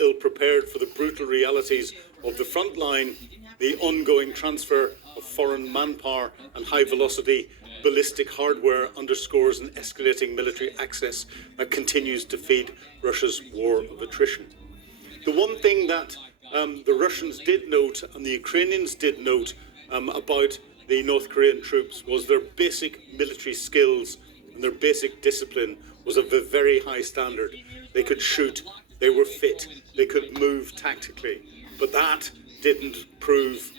ill-prepared for the brutal realities of the front line, the ongoing transfer of foreign manpower and high-velocity ballistic hardware underscores an escalating military access that continues to feed Russia's war of attrition. The one thing that the Russians did note and the Ukrainians did note about the North Korean troops was their basic military skills and their basic discipline was of a very high standard. They could shoot, they were fit, they could move tactically, but that didn't prove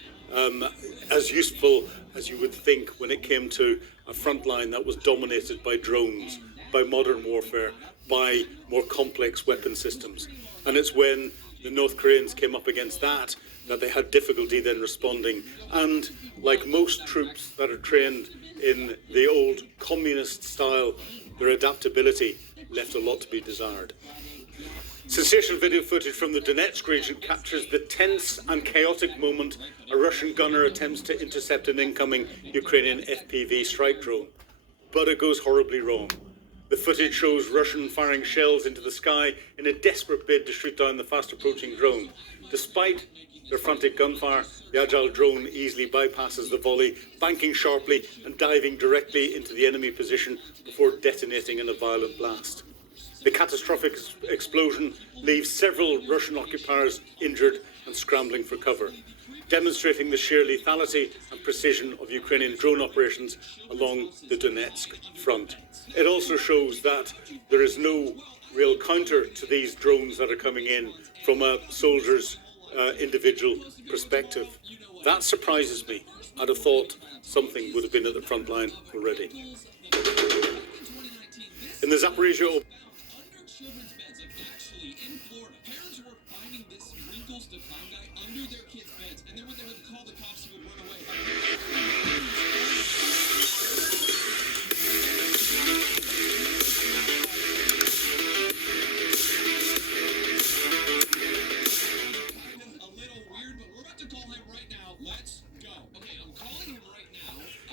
as useful as you would think when it came to a front line that was dominated by drones, by modern warfare, by more complex weapon systems. And it's when the North Koreans came up against that they had difficulty then responding. And like most troops that are trained in the old communist style, their adaptability left a lot to be desired. Sensational video footage from the Donetsk region captures the tense and chaotic moment a Russian gunner attempts to intercept an incoming Ukrainian FPV strike drone. But it goes horribly wrong. The footage shows Russian firing shells into the sky in a desperate bid to shoot down the fast-approaching drone. Despite their frantic gunfire, the agile drone easily bypasses the volley, banking sharply and diving directly into the enemy position before detonating in a violent blast. The catastrophic explosion leaves several Russian occupiers injured and scrambling for cover, demonstrating the sheer lethality and precision of Ukrainian drone operations along the Donetsk front. It also shows that there is no real counter to these drones that are coming in from a soldier's individual perspective. That surprises me. I'd have thought something would have been at the front line already. In the Zaporizhia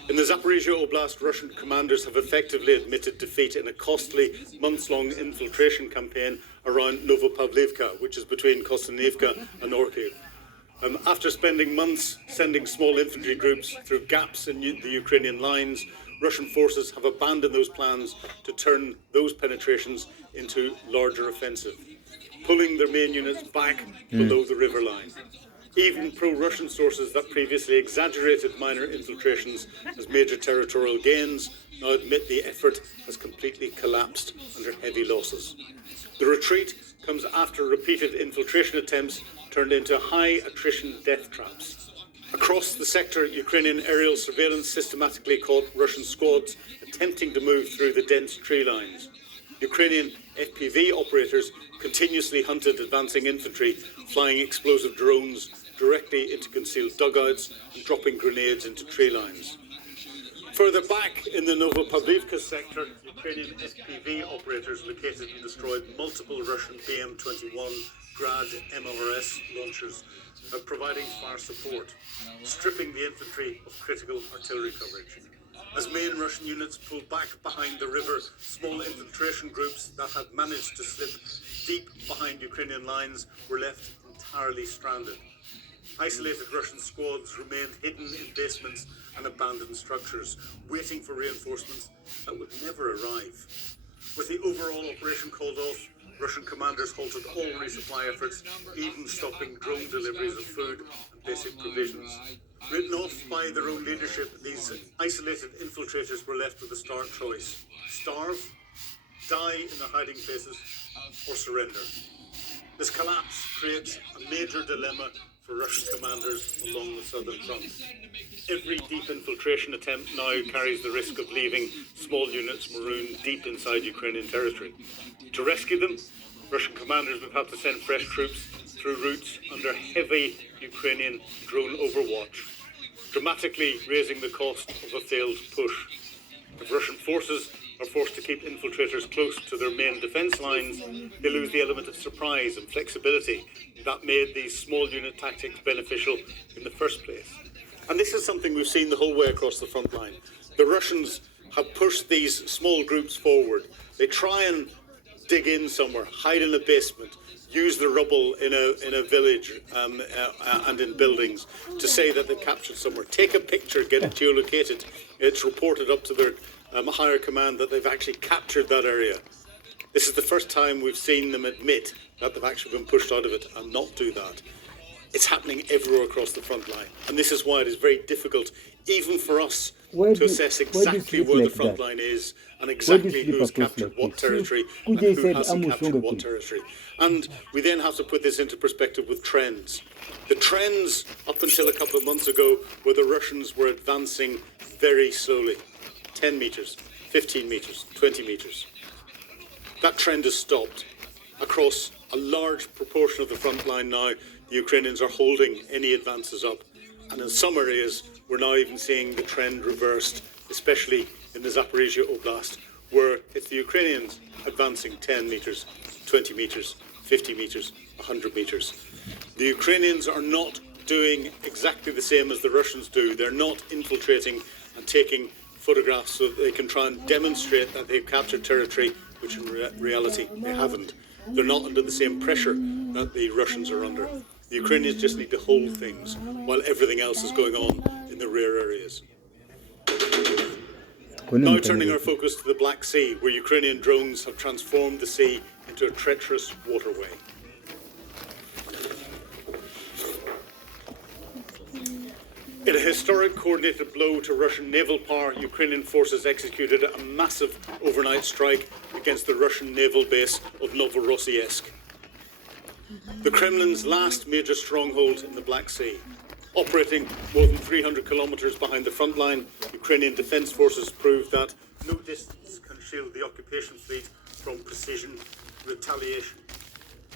In the Zaporizhia Oblast, Russian commanders have effectively admitted defeat in a costly, months-long infiltration campaign around Novopavlivka, which is between Kostanivka and Orkiv. After spending months sending small infantry groups through gaps in the Ukrainian lines, Russian forces have abandoned those plans to turn those penetrations into larger offensive, pulling their main units back below the river line. Even pro-Russian sources that previously exaggerated minor infiltrations as major territorial gains now admit the effort has completely collapsed under heavy losses. The retreat comes after repeated infiltration attempts turned into high-attrition death traps. Across the sector, Ukrainian aerial surveillance systematically caught Russian squads attempting to move through the dense tree lines. Ukrainian FPV operators continuously hunted advancing infantry, flying explosive drones directly into concealed dugouts and dropping grenades into tree lines. Further back in the Novopavlivka sector, Ukrainian FPV operators located and destroyed multiple Russian BM-21 Grad MLRS launchers, providing fire support, stripping the infantry of critical artillery coverage. As main Russian units pulled back behind the river, small infiltration groups that had managed to slip deep behind Ukrainian lines were left entirely stranded. Isolated Russian squads remained hidden in basements and abandoned structures, waiting for reinforcements that would never arrive. With the overall operation called off, Russian commanders halted all resupply efforts, even stopping drone deliveries of food and basic provisions. Written off by their own leadership, these isolated infiltrators were left with a stark choice: starve, die in their hiding places, or surrender. This collapse creates a major dilemma for Russian commanders along the southern front. Every deep infiltration attempt now carries the risk of leaving small units marooned deep inside Ukrainian territory. To rescue them, Russian commanders would have to send fresh troops through routes under heavy Ukrainian drone overwatch, dramatically raising the cost of a failed push. If Russian forces are forced to keep infiltrators close to their main defence lines, they lose the element of surprise and flexibility that made these small unit tactics beneficial in the first place. And this is something we've seen the whole way across the front line. The Russians have pushed these small groups forward. They try and dig in somewhere, hide in a basement, use the rubble in a village and in buildings to say that they've captured somewhere. Take a picture, get it geolocated. It's reported up to their higher command that they've actually captured that area. This is the first time we've seen them admit that they've actually been pushed out of it and not do that. It's happening everywhere across the front line. And this is why it is very difficult, even for us, to assess exactly where the front line is and exactly who's captured what territory and who hasn't captured what territory. And we then have to put this into perspective with trends. The trends up until a couple of months ago were the Russians were advancing very slowly. 10 meters, 15 meters, 20 meters. That trend has stopped. Across a large proportion of the front line now, the Ukrainians are holding any advances up. And in some areas, we're now even seeing the trend reversed, especially in the Zaporizhia Oblast, where it's the Ukrainians advancing 10 meters, 20 meters, 50 meters, 100 meters. The Ukrainians are not doing exactly the same as the Russians do. They're not infiltrating and taking photographs so that they can try and demonstrate that they've captured territory, which in reality they haven't. They're not under the same pressure that the Russians are under. The Ukrainians just need to hold things while everything else is going on in the rear areas. Now turning our focus to the Black Sea, where Ukrainian drones have transformed the sea into a treacherous waterway. In a historic coordinated blow to Russian naval power, Ukrainian forces executed a massive overnight strike against the Russian naval base of Novorossiysk, the Kremlin's last major stronghold in the Black Sea. Operating more than 300 kilometers behind the front line, Ukrainian defense forces proved that no distance can shield the occupation fleet from precision retaliation.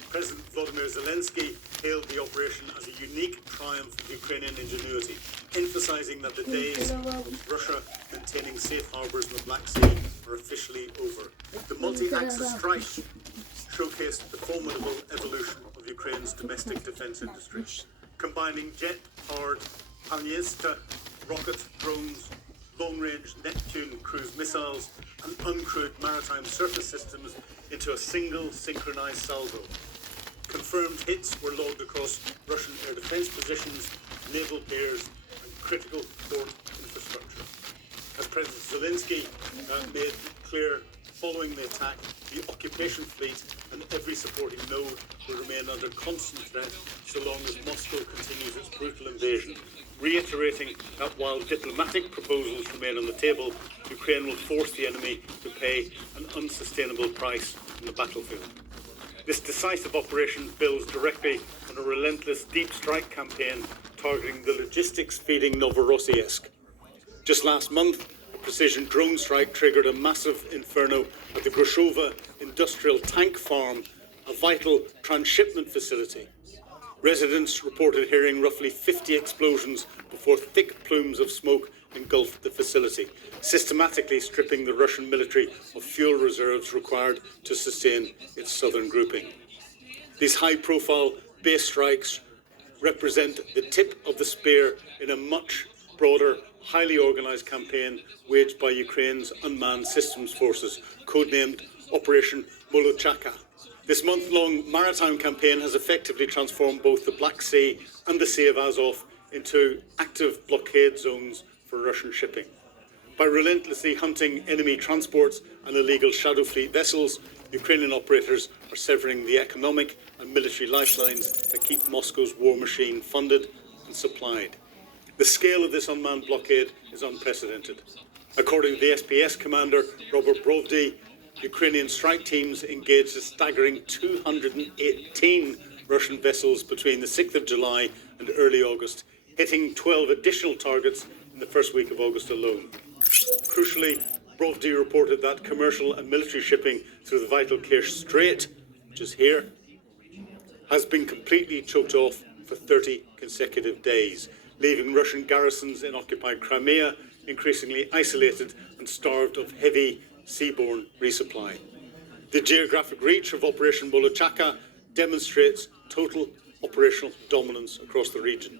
President Volodymyr Zelensky hailed the operation as a unique triumph of Ukrainian ingenuity, emphasizing that the days of Russia maintaining safe harbors in the Black Sea are officially over. The multi-axis strike showcased the formidable evolution of Ukraine's domestic defense industry, combining jet-powered Panyesta rocket drones, long-range Neptune cruise missiles, and uncrewed maritime surface systems into a single synchronized salvo. Confirmed hits were logged across Russian air defense positions, naval piers, and critical port infrastructure. As President Zelensky made clear following the attack, the occupation fleet and every supporting node will remain under constant threat so long as Moscow continues its brutal invasion, reiterating that while diplomatic proposals remain on the table, Ukraine will force the enemy to pay an unsustainable price on the battlefield. This decisive operation builds directly on a relentless deep strike campaign targeting the logistics feeding Novorossiysk. Just last month, a precision drone strike triggered a massive inferno at the Grushova industrial tank farm, a vital transshipment facility. Residents reported hearing roughly 50 explosions before thick plumes of smoke engulfed the facility, systematically stripping the Russian military of fuel reserves required to sustain its southern grouping. These high-profile base strikes represent the tip of the spear in a much broader, highly organised campaign waged by Ukraine's unmanned systems forces, codenamed Operation Molochaka. This month-long maritime campaign has effectively transformed both the Black Sea and the Sea of Azov into active blockade zones for Russian shipping. By relentlessly hunting enemy transports and illegal shadow fleet vessels, Ukrainian operators are severing the economic and military lifelines that keep Moscow's war machine funded and supplied. The scale of this unmanned blockade is unprecedented. According to the SPS commander, Robert Brovdy, Ukrainian strike teams engaged a staggering 218 Russian vessels between the 6th of July and early August, hitting 12 additional targets in the first week of August alone. Crucially, Brovdy reported that commercial and military shipping through the vital Kerch Strait, which is here, has been completely choked off for 30 consecutive days, leaving Russian garrisons in occupied Crimea increasingly isolated and starved of heavy seaborne resupply. The geographic reach of Operation Molochaka demonstrates total operational dominance across the region.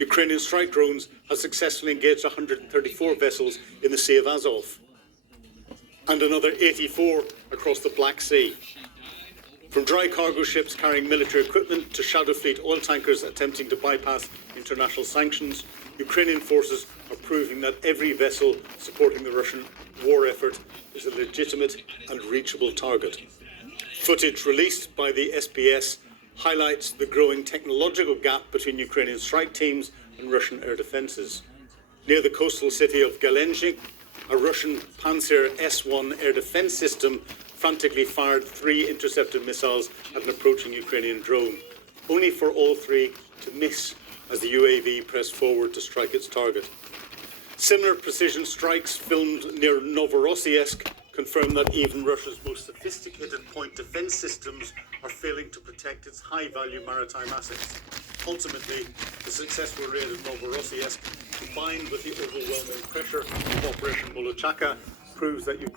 Ukrainian strike drones have successfully engaged 134 vessels in the Sea of Azov and another 84 across the Black Sea. From dry cargo ships carrying military equipment to shadow fleet oil tankers attempting to bypass international sanctions, Ukrainian forces are proving that every vessel supporting the Russian war effort is a legitimate and reachable target. Footage released by the SBS highlights the growing technological gap between Ukrainian strike teams and Russian air defences. Near the coastal city of Galendzhik, a Russian Pantsir S-1 air defence system frantically fired 3 intercepted missiles at an approaching Ukrainian drone, only for all 3 to miss as the UAV pressed forward to strike its target. Similar precision strikes filmed near Novorossiysk confirm that even Russia's most sophisticated point defence systems are failing to protect its high-value maritime assets. Ultimately, the successful raid of Novorossiysk, combined with the overwhelming pressure of Operation Molochaka, proves that